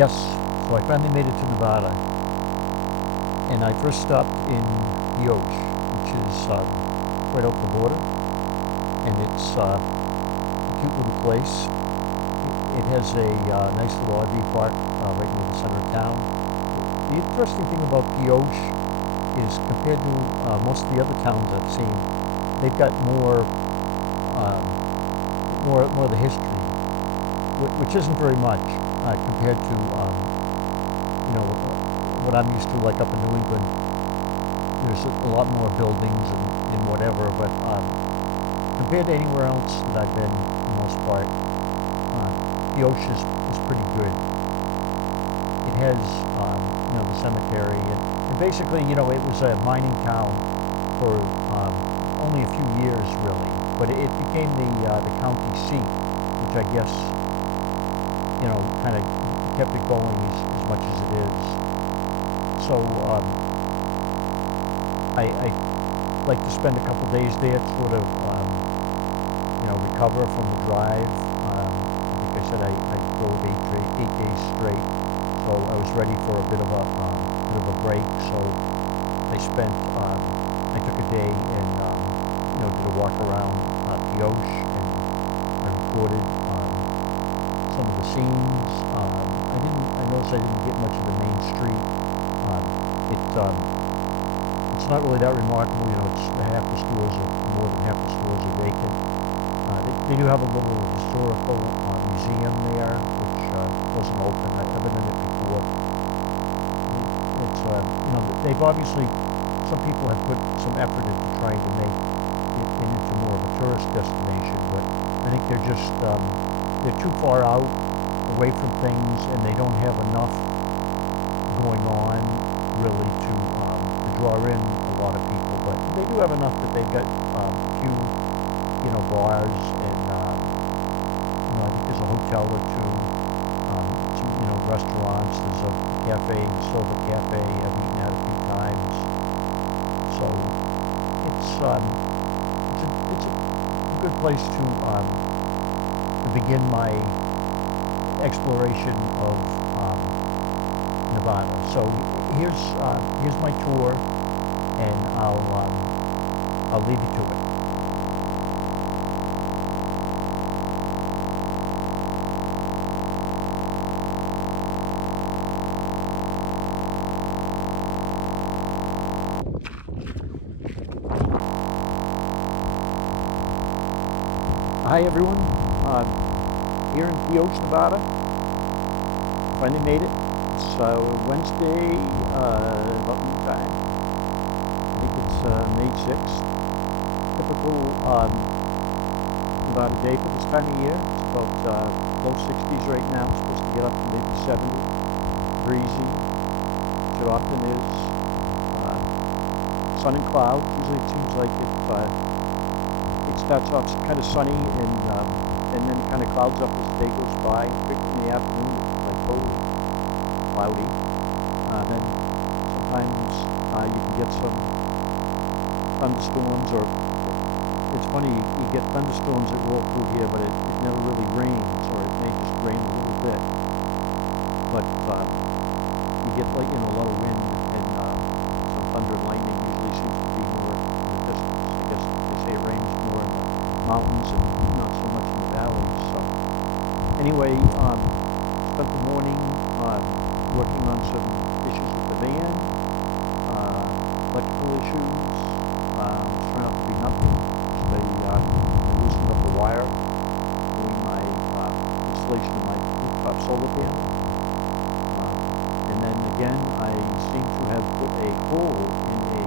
Yes, so I finally made it to Nevada, and I first stopped in Pioche, which is right off the border, and it's a cute little place. It has a nice little RV park right near the center of town. The interesting thing about Pioche is compared to most of the other towns I've seen, they've got more of the history, which isn't very much compared to what I'm used to, like up in New England. There's a lot more buildings and whatever, but compared to anywhere else that I've been, for the most part, Pioche is pretty good. It has the cemetery, and basically it was a mining town for only a few years really, but it became the county seat, which I guess kind of kept it going as much as it is. So I like to spend a couple days there to sort of recover from the drive. Like I said, I drove 8 days straight, so I was ready for a bit of a break. So I took a day and did a walk around Pioche, and I recorded some of the scenes. I noticed I didn't get much of the main street. It's not really that remarkable. It's half the stores, or more than half the stores, are vacant. They do have a little historical museum there, which wasn't open. I've been in it before. It's they've obviously, some people have put some effort into trying to make it into more of a tourist destination, but I think they're too far out, away from things, and they don't have enough going on really to draw in a lot of people. But they do have enough that they've got a few bars, and I think there's a hotel or two, some restaurants. There's a cafe, the Silver Cafe. I've eaten at a few times. So it's a good place to begin my exploration of Nevada. So here's my tour, and I'll leave you to it. Hi everyone, here in Pioche, Nevada. Finally made it. It's Wednesday, about noon time. I think it's May 6th. Typical Nevada day for this time of year. It's about low 60s right now. It's supposed to get up to maybe 70. Breezy, which it often is. Sun and clouds. Usually it seems like it starts off kind of sunny, and then it kind of clouds up as the day goes by. Particularly in the afternoon, it's like totally cloudy. Then sometimes you can get some thunderstorms, or it's funny, you get thunderstorms that roll through here, but it never really rains, or it may just rain a little bit. But you get a lot of wind, and some thunder and lightning usually seems to be more in the distance. I guess they say it rains more in the mountains and not so much in the valleys. So anyway, spent the morning working on some issues with the van, electrical issues. It's turned out to be nothing. They loosened up the wire doing my installation of my rooftop solar panel. And then again, I seem to have put a hole in a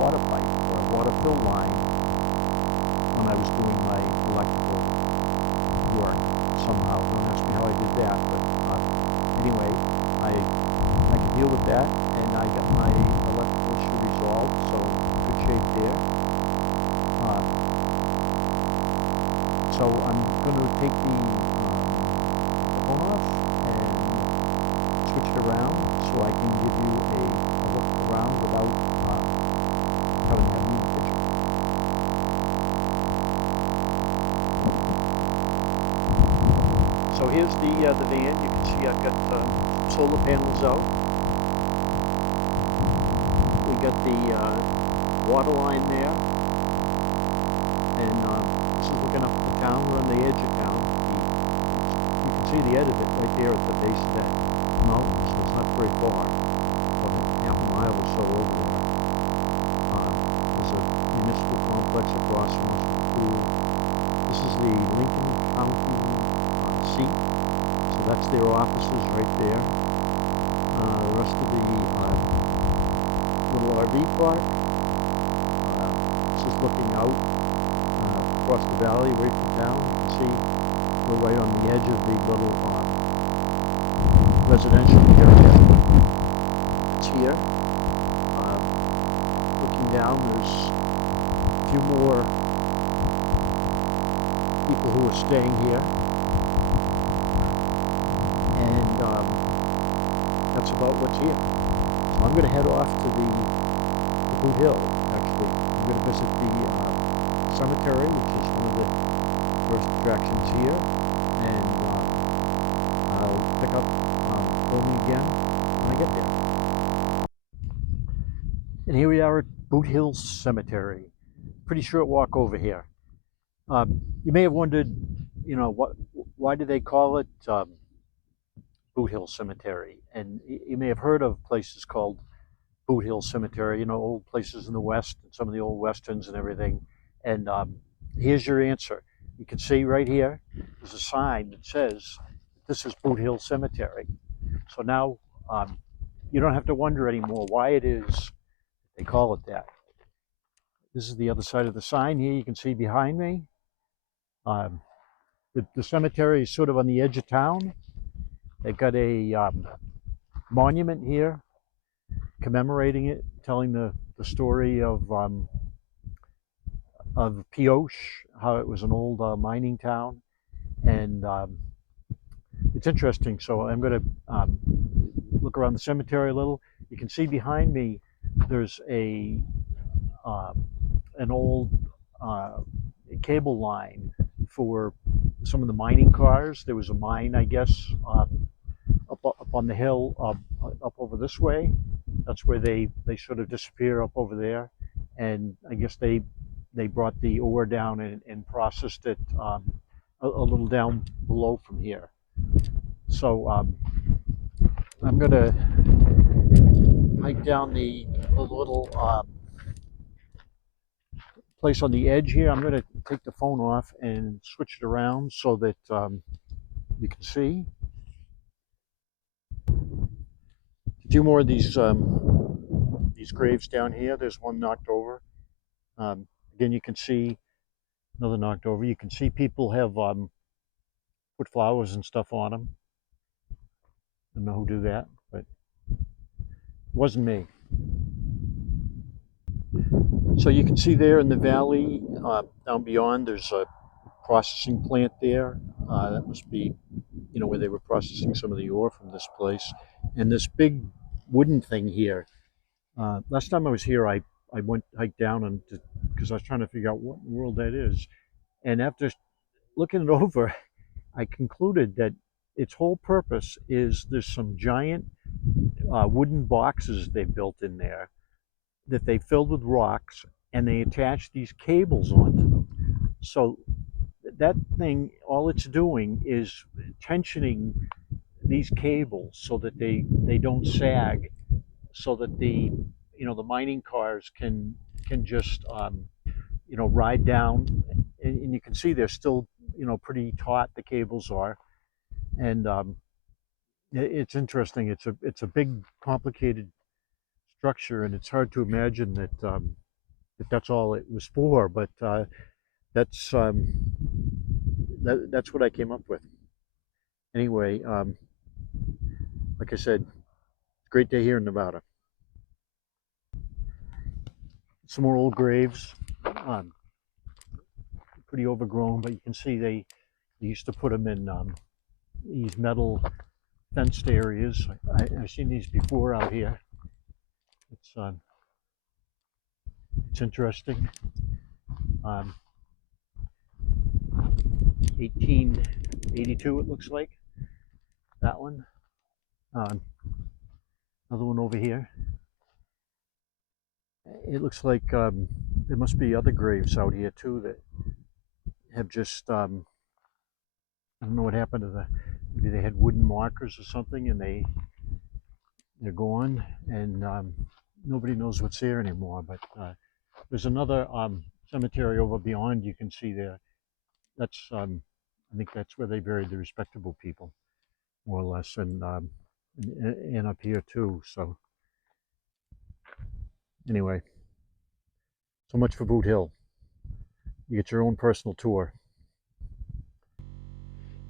water pipe, or a water fill line, when I was doing my electrical work somehow. Don't ask me how I did that, but anyway, I can deal with that, and I got my electrical issue resolved, so good shape there. So I'm going to take the phone off and switch it around so I can give you a look around without having to have me in the picture. So here's the van. You can see I've got some solar panels out. We got the water line there, and this is looking up at the town. We're on the edge of town. You can see the edge of it right there at the base of that mountain, so it's not very far. About half a mile or so over there. There's a municipal complex across from us with a pool. This is the Lincoln County seat, so that's their offices right there. The rest of the little RV park. This is looking out across the valley away from town. You can see we're right on the edge of the little residential area that's here. Looking down, there's a few more people who are staying here, and that's about what's here. So I'm going to head off to the Boot Hill. Actually, I'm going to visit the cemetery, which is one of the first attractions here, and I'll pick up filming again when I get there. And here we are at Boot Hill Cemetery. Pretty short walk over here. You may have wondered, why do they call it Boot Hill Cemetery? And you may have heard of places called Boot Hill Cemetery, old places in the West, and some of the old Westerns and everything. And here's your answer. You can see right here, there's a sign that says, this is Boot Hill Cemetery. So now you don't have to wonder anymore why it is they call it that. This is the other side of the sign here. You can see behind me. The cemetery is sort of on the edge of town. They've got a monument here commemorating it, telling the story of Pioche, how it was an old mining town. And it's interesting. So I'm going to look around the cemetery a little. You can see behind me there's an old cable line for some of the mining cars. There was a mine, I guess, up on the hill, up over this way. That's where they sort of disappear up over there, and I guess they brought the ore down and processed it a little down below from here. So I'm gonna hike down the little place on the edge here. I'm gonna take the phone off and switch it around so that you can see. A few more of these graves down here. There's one knocked over. Again, you can see another knocked over. You can see people have put flowers and stuff on them. I don't know who do that, but it wasn't me. So you can see there in the valley, down beyond, there's a processing plant there. That must be, where they were processing some of the ore from this place. And this big wooden thing here. Last time I was here, I hiked down and because I was trying to figure out what in the world that is. And after looking it over, I concluded that its whole purpose is there's some giant wooden boxes they built in there that they filled with rocks, and they attached these cables onto them. So that thing, all it's doing is tensioning these cables so that they don't sag, so that the mining cars can just ride down, and you can see they're still pretty taut, the cables are. And it's interesting. It's a big complicated structure, and it's hard to imagine that that's all it was for, but that's that's what I came up with. Anyway, like I said, it's a great day here in Nevada. Some more old graves, pretty overgrown, but you can see they used to put them in these metal fenced areas. I've seen these before out here. It's interesting. 18 82 it looks like. That one. Uh, Another one over here. It looks like there must be other graves out here too that have just I don't know what happened to the, maybe they had wooden markers or something and they're gone, and nobody knows what's there anymore. But there's another cemetery over beyond. You can see there. That's I think that's where they buried the respectable people, more or less, and up here too. So anyway, so much for Boot Hill. You get your own personal tour.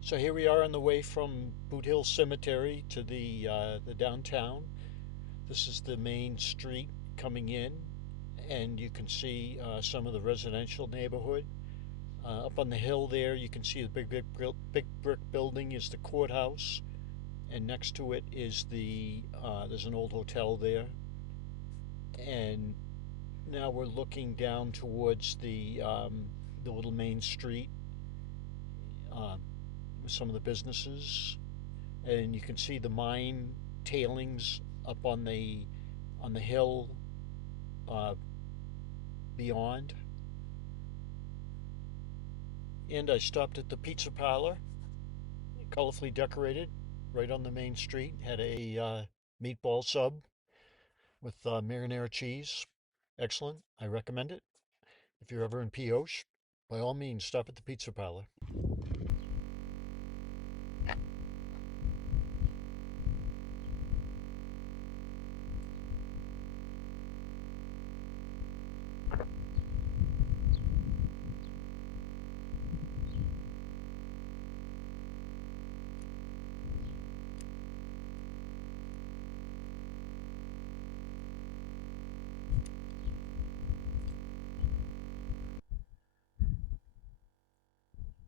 So here we are on the way from Boot Hill Cemetery to the downtown. This is the main street coming in, and you can see some of the residential neighborhood. Up on the hill there, you can see the big brick building is the courthouse, and next to it is there's an old hotel there. And now we're looking down towards the little main street uh, with some of the businesses, and you can see the mine tailings up on the hill uh, beyond. And I stopped at the pizza parlor, colorfully decorated, right on the main street. Had a meatball sub with marinara cheese. Excellent. I recommend it. If you're ever in Pioche, by all means, stop at the pizza parlor.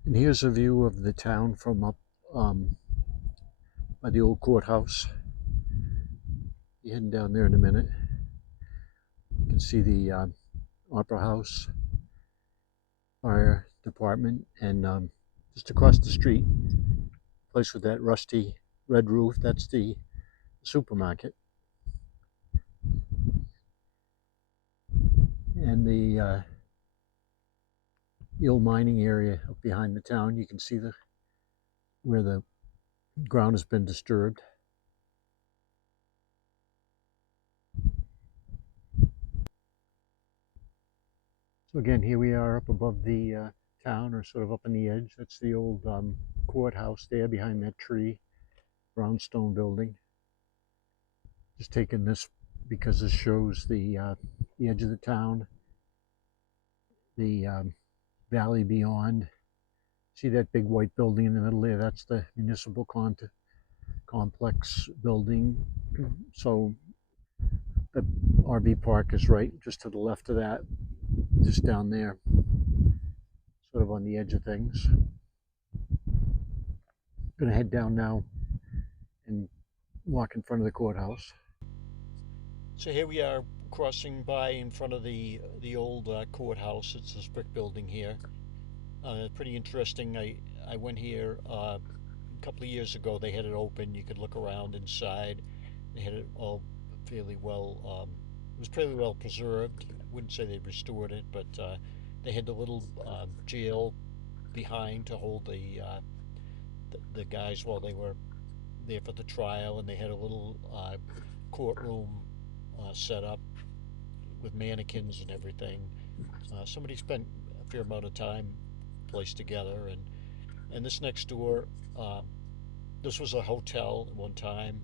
And here's a view of the town from up um, by the old courthouse. You're heading down there in a minute. You can see the Opera House, fire department, and just across the street, place with that rusty red roof, that's the supermarket. And the old mining area up behind the town, you can see the where the ground has been disturbed. So again, here we are up above the town, or sort of up on the edge. That's the old courthouse there behind that tree, brownstone building. Just taking this because this shows the edge of the town, the valley beyond. See that big white building in the middle there? That's the municipal complex building. So the RV park is right just to the left of that, just down there, sort of on the edge of things. Gonna head down now and walk in front of the courthouse. So here we are crossing by in front of the old courthouse. It's this brick building here. Pretty interesting. I went here a couple of years ago. They had it open. You could look around inside. They had it all fairly well. It was fairly well preserved. I wouldn't say they restored it, but they had the little jail behind to hold the guys while they were there for the trial, and they had a little courtroom set up with mannequins and everything. Somebody spent a fair amount of time placed together, and this next door, uh, this was a hotel at one time,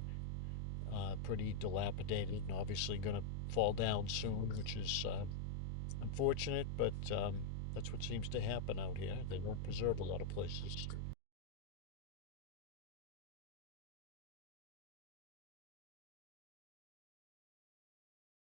pretty dilapidated and obviously going to fall down soon, which is unfortunate, but that's what seems to happen out here. They don't preserve a lot of places.